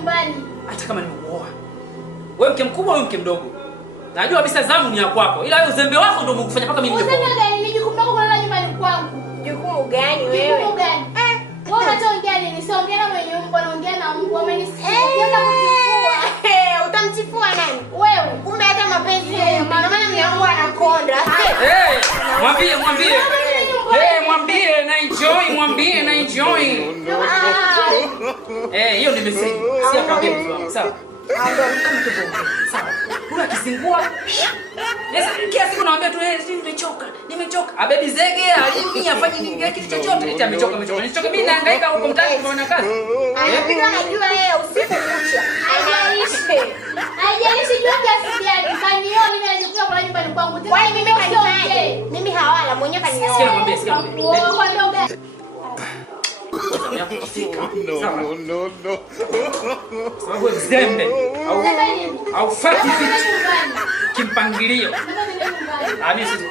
nyumbani. Hata kama nimekuoa. Wewe mke mkubwa, wewe mke mdogo. Najua kabisa zamu ni ya kwako. Ila wewe uzembe wako ndio umekufanya mpaka mimi nikuoa. Uzembe gani? Ni jukumu lako kulala nyumbani kwangu. Jukumu gani wewe? Jukumu gani? Wewe unaongea nini? Siongea na mwenye mbwa, naongea na mbwa. Umenisikia? Utamchifua nani? Wewe. Kumbe hata mapenzi maana mwanangu anakonda. Mwambie. Mwambie na enjoy. Hiyo nimesema. Si akwambie mtu wangu. Sawa. Sawa. Kuna kisingua. Sasa kila siku naambia tu nimechoka. Abebi zege alimi afanye nini kitu chochote eti amechoka. Nichoka mimi nahangaika huko mtaani kuona kazi. Anapika anajua yeye usiku kucha. Haijalishi jua kiasi gani. Kanioni mimi najikuta kwa nyumbani kwangu. Kwani mimi kanifanya? Mimi hawala mwenyewe kanioa. Sikia mwambie. Kwa ndoga. No. Sababu mzembe au fati kimpangilio. Mimi sisi.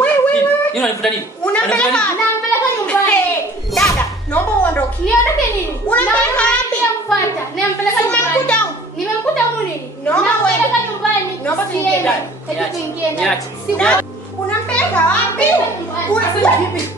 Wewe. Yule anavuta nini? Nampeleka nyumbani. Dada, naomba uondoke. Niondoke nini? Unampeleka wapi? Nampata. Nampeleka nyumbani. Nimemkuta huko nini? Nampeleka nyumbani. Naomba tuingie ndani. Hebu tuingie ndani. Unampeleka wapi? Unapeleka wapi?